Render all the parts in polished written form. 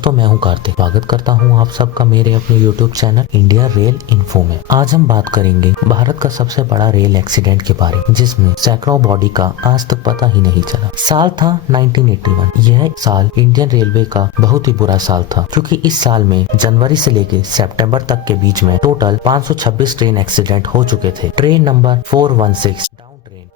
दोस्तों, मैं हूं कार्तिक। स्वागत करता हूं आप सबका मेरे अपने YouTube channel India rail info में। आज हम बात करेंगे भारत का सबसे बड़ा रेल एक्सीडेंट के बारे में, जिसमें सैकड़ों बॉडी का आज तक पता ही नहीं चला। साल था 1981। यह साल इंडियन रेलवे का बहुत ही बुरा साल था, क्योंकि इस साल में जनवरी से लेकर सितंबर तक के बीच में टोटल 526 ट्रेन एक्सीडेंट हो चुके थे। ट्रेन नंबर 416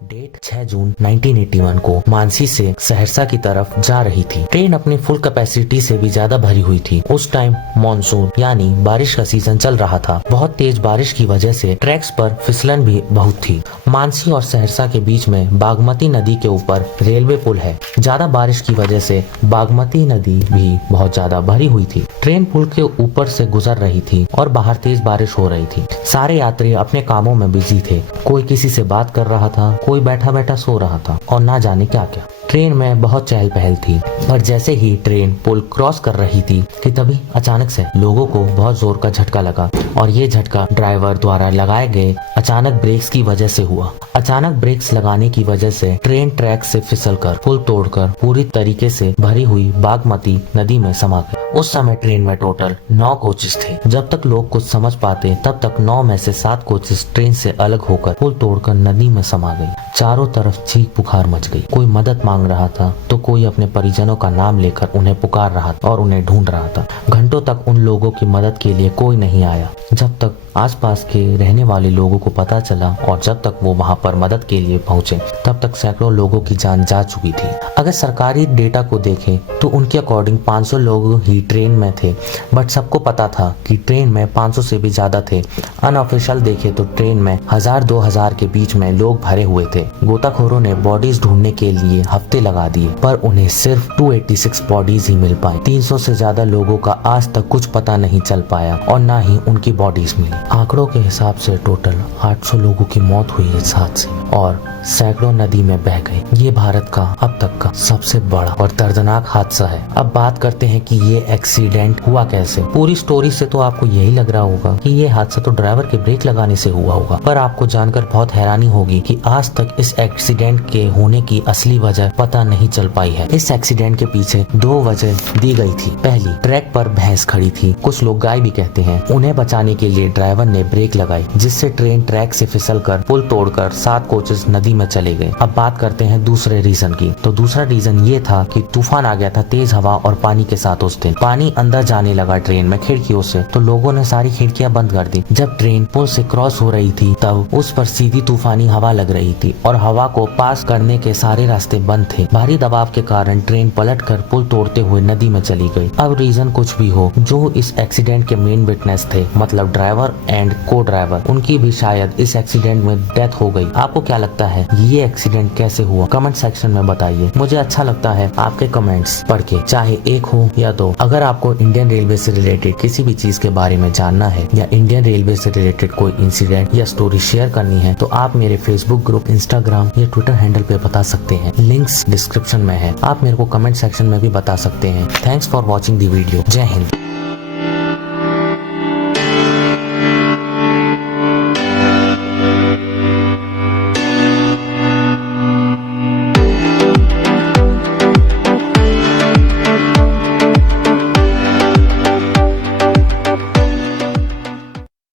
डेट 6 जून 1981 को मानसी से सहरसा की तरफ जा रही थी। ट्रेन अपनी फुल कैपेसिटी से भी ज्यादा भरी हुई थी। उस टाइम मॉनसून यानी बारिश का सीजन चल रहा था। बहुत तेज बारिश की वजह से ट्रैक्स पर फिसलन भी बहुत थी। मानसी और सहरसा के बीच में बागमती नदी के ऊपर रेलवे पुल है। ज्यादा बारिश की वजह से बागमती नदी भी बहुत ज्यादा भरी हुई थी। ट्रेन पुल के ऊपर से गुजर रही थी और बाहर तेज बारिश हो रही थी। सारे यात्री अपने कामों में बिजी थे। कोई किसी से बात कर रहा था, कोई बैठा बैठा सो रहा था और ना जाने क्या क्या। ट्रेन में बहुत चहल पहल थी, पर जैसे ही ट्रेन पुल क्रॉस कर रही थी कि तभी अचानक से लोगों को बहुत जोर का झटका लगा, और ये झटका ड्राइवर द्वारा लगाए गए अचानक ब्रेक्स की वजह से हुआ। अचानक ब्रेक्स लगाने की वजह से ट्रेन ट्रैक से फिसलकर पुल तोड़कर पूरी तरीके से भरी हुई बागमती नदी में समा गई। उस समय ट्रेन में टोटल 9 कोचेस थे। जब तक लोग कुछ समझ पाते तब तक 9 में से 7 कोचेस ट्रेन से अलग होकर पुल तोड़कर नदी में समा गई। चारों तरफ चीख पुकार मच गई। कोई मदद मांग रहा था तो कोई अपने परिजनों का नाम लेकर उन्हें पुकार रहा था और उन्हें ढूंढ रहा था। घंटों तक उन लोगों की मदद के लिए कोई नहीं आया। जब तक आसपास के रहने वाले लोगों को पता चला और जब तक वो वहां पर मदद के लिए पहुंचे, तब तक सैकड़ों लोगों की जान जा चुकी थी। अगर सरकारी डेटा को देखें तो उनके अकॉर्डिंग 500 लोग ही ट्रेन में थे, बट सबको पता था कि ट्रेन में 500 से भी ज्यादा थे। अनऑफिशियल देखे तो ट्रेन में 1000-2000 के बीच में लोग भरे हुए थे। गोताखोरों ने बॉडीज ढूंढने के लिए हफ्ते लगा दिए, पर उन्हें सिर्फ 286 बॉडीज ही मिल पाई। 300 से ज्यादा लोगों का आज तक कुछ पता नहीं चल पाया और न ही उनकी बॉडीज मिली। आंकड़ों के हिसाब से टोटल 800 लोगों की मौत हुई इस हादसे में और सैकड़ों नदी में बह गए। ये भारत का अब तक का सबसे बड़ा और दर्दनाक हादसा है। अब बात करते हैं कि ये एक्सीडेंट हुआ कैसे। पूरी स्टोरी से तो आपको यही लग रहा होगा कि ये हादसा तो ड्राइवर के ब्रेक लगाने से हुआ होगा, पर आपको जानकर बहुत हैरानी होगी कि आज तक इस एक्सीडेंट के होने की असली वजह पता नहीं चल पाई है। इस एक्सीडेंट के पीछे 2 वजह दी गई थी। पहली, ट्रैक पर भैंस खड़ी थी, कुछ लोग गाय भी कहते हैं। उन्हें बचाने के लिए ड्राइवर ने ब्रेक लगाई, जिससे ट्रेन ट्रैक से फिसलकर पुल तोड़कर 7 कोचेस नदी में चले गए। अब बात करते हैं दूसरे रीजन की। तो दूसरा रीजन ये था कि तूफान आ गया था, तेज हवा और पानी के साथ। उस दिन पानी अंदर जाने लगा ट्रेन में खिड़कियों से, तो लोगों ने सारी खिड़कियां बंद कर दी। जब ट्रेन पुल से क्रॉस हो रही थी तब उस पर सीधी तूफानी हवा लग रही थी और हवा को पास करने के सारे रास्ते बंद थे। भारी दबाव के कारण ट्रेन पलटकर पुल तोड़ते हुए नदी में चली गई। अब रीजन कुछ भी हो, जो इस एक्सीडेंट के मेन विटनेस थे, मतलब ड्राइवर एंड को ड्राइवर, उनकी भी शायद इस एक्सीडेंट में डेथ हो गई। आपको क्या लगता है ये एक्सीडेंट कैसे हुआ? कमेंट सेक्शन में बताइए। मुझे अच्छा लगता है आपके कमेंट्स पढ़ के, चाहे एक हो या 2। अगर आपको इंडियन रेलवे से रिलेटेड किसी भी चीज के बारे में जानना है या इंडियन रेलवे से रिलेटेड कोई इंसिडेंट या स्टोरी शेयर करनी है, तो आप मेरे फेसबुक ग्रुप, इंस्टाग्राम या ट्विटर हैंडल पे बता सकते हैं। लिंक्स डिस्क्रिप्शन में है। आप मेरे को कमेंट सेक्शन में भी बता सकते हैं। Thanks for watching the video. जय हिंद।